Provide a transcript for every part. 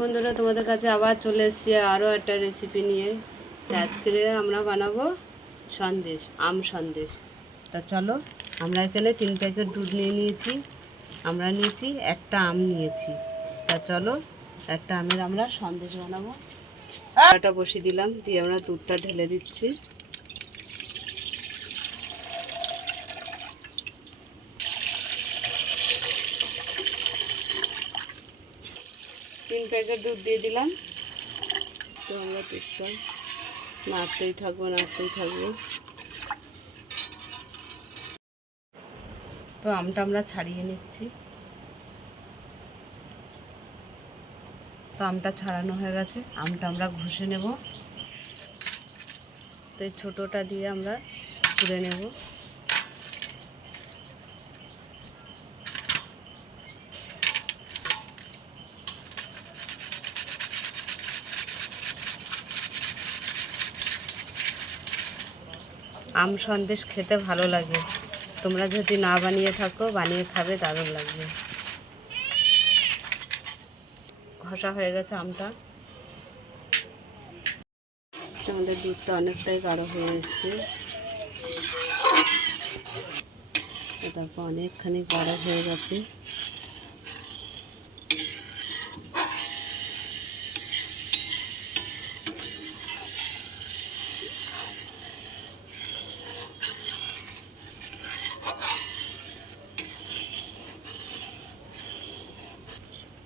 বন্ধুরা, তোমাদের কাছে আবার চলে এসেছি আরও একটা রেসিপি নিয়ে। আজকে আমরা বানাবো সন্দেশ, আম সন্দেশ। তা চলো, আমরা এখানে 3 প্যাকেট দুধ নিয়ে নিয়েছি, আমরা নিয়েছি একটা আম নিয়েছি। তা চলো, একটা আমের আমরা সন্দেশ বানাবো। এটা বসিয়ে দিলাম, দিয়ে আমরা দুধটা ঢেলে দিচ্ছি। তিন প্যাকেট দুধ দিয়ে দিলাম। তো আমরা দুধটা নাড়তেই থাকবো। তো আমটা আমরা ছাড়িয়ে নিচ্ছি। তো আমটা ছাড়ানো হয়ে গেছে, আমটা আমরা ঘষে নেব। তো এই ছোটোটা দিয়ে আমরা তুলে নেব। আম সন্দেশ খেতে ভালো লাগে, তোমরা যদি না বানিয়ে থাকো বানিয়ে খাবে, দারুণ লাগবে। ঘষা হয়ে গেছে আমটা। আমাদের দুধটা অনেকটাই গাঢ় হয়ে এসছে, দেখো অনেকখানি গাঢ় হয়ে গেছে।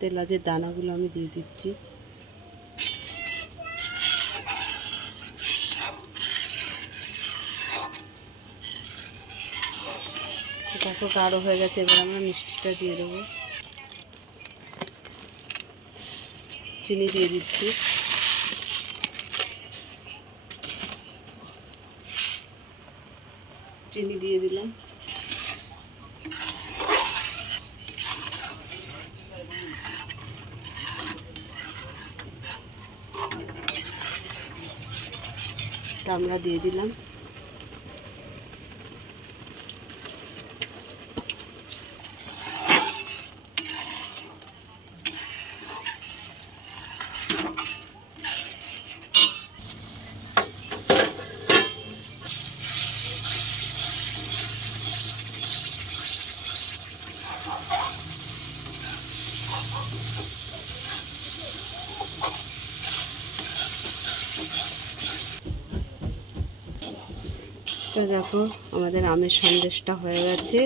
তেলাজের দানাগুলো আমি দিয়ে দিচ্ছি। দেখো গাঢ় হয়ে গেছে, এবার আমরা মিষ্টিটা দিয়ে দেবো। চিনি দিয়ে দিচ্ছি। চিনি দিয়ে দিলাম। আমরা দিয়ে দিলাম। তো দেখো আমাদের আমের সন্দেশটা হয়ে গেছে।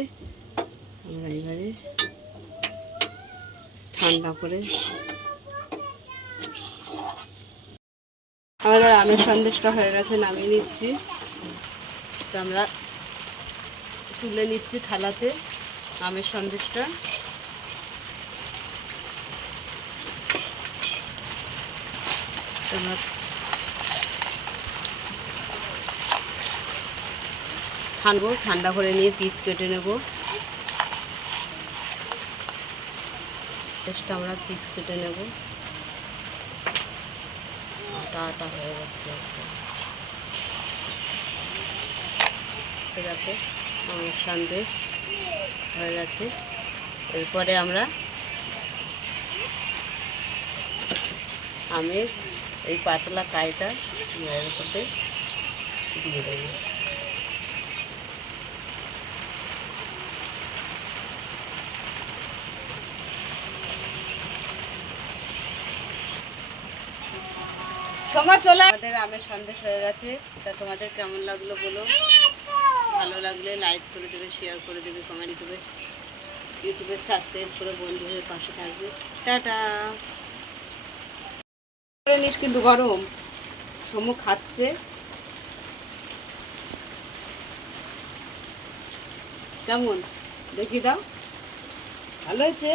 আমরা এবারে ঠান্ডা করে আমাদের আমের সন্দেশটা হয়ে গেছে, নামিয়ে নিচ্ছি। তো আমরা তুলে নিচ্ছি থালাতে আমের সন্দেশটা। তোমরা ঠান্ডা করে নিয়ে পিচ কেটে নেব। টেস্টটা আমরা পিস কেটে নেব। আটা হয়ে গেছে। দেখো আমার সন্দেশ হয়ে গেছে। এরপরে আমরা আমের এই পাতলা কাইটা এর উপরে দিয়ে দেবো। সময় চলে আমাদের আমের সন্দেশ হয়ে গেছে। তা তোমাদের কেমন লাগলো বলো, ভালো লাগলে লাইক করে দেবে, শেয়ার করে দেবে, কমেন্ট করবে, ইউটিউবে সাবস্ক্রাইব করে বন্ধু হয়ে পাশে থাকবে। টাটা। নিস কিন্তু গরম সমু খাচ্ছে। কেমন দেখি দাও, ভালো হয়েছে।